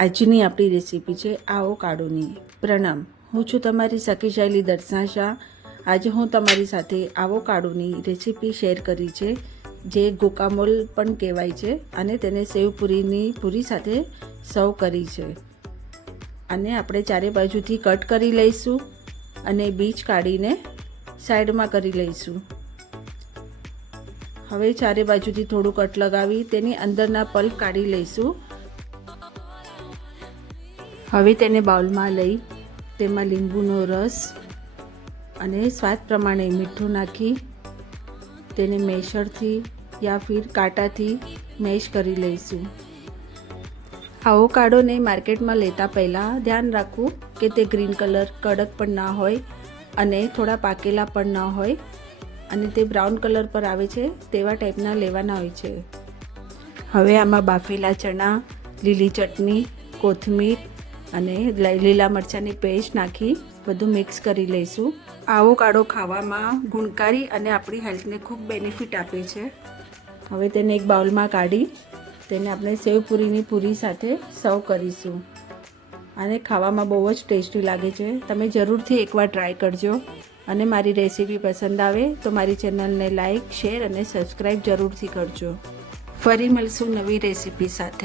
આજની આપણી રેસીપી છે આવોકાડોની. પ્રણામ, હું છું તમારી શક્તિશાળી દર્શના શાહ. આજે હું તમારી સાથે આવોકાડોની રેસીપી શેર કરી છે, જે ગુકામોલ પણ કહેવાય છે, અને તેને સેવપુરીની પૂરી સાથે સર્વ કરી છે. અને આપણે ચારે બાજુથી કટ કરી લઈશું અને બીજ કાઢીને સાઈડમાં કરી લઈશું. હવે ચારે બાજુથી થોડું કટ લગાવી તેની અંદરના પલ્પ કાઢી લઈશું. હવે તેને બાઉલમાં લઈ તેમાં લીંબુનો રસ અને સ્વાદ પ્રમાણે મીઠું નાખી તેને મેશરથી યા ફિર કાંટાથી મેશ કરી લઈશું. આવોકાડોને માર્કેટમાં લેતા પહેલાં ધ્યાન રાખવું કે તે ગ્રીન કલર કડક પણ ના હોય અને થોડા પાકેલા પણ ના હોય, અને તે બ્રાઉન કલર પર આવે છે તેવા ટાઈપના લેવાના હોય છે. હવે આમાં બાફેલા ચણા, લીલી ચટણી, કોથમીર અને લીલા મરચાંની પેસ્ટ નાખી બધું મિક્સ કરી લઈશું. આવોકાડો ખાવામાં ગુણકારી અને આપણી હેલ્થને ખૂબ બેનિફિટ આપે છે. હવે તેને એક બાઉલમાં કાઢી તેને આપણે સેવપુરીની પૂરી સાથે સર્વ કરીશું. અને ખાવામાં બહુ જ ટેસ્ટી લાગે છે. તમે જરૂરથી એકવાર ટ્રાય કરજો. અને મારી રેસીપી પસંદ આવે તો મારી ચેનલને લાઈક, શેર અને સબસ્ક્રાઈબ જરૂરથી કરજો. ફરી મળશું નવી રેસીપી સાથે.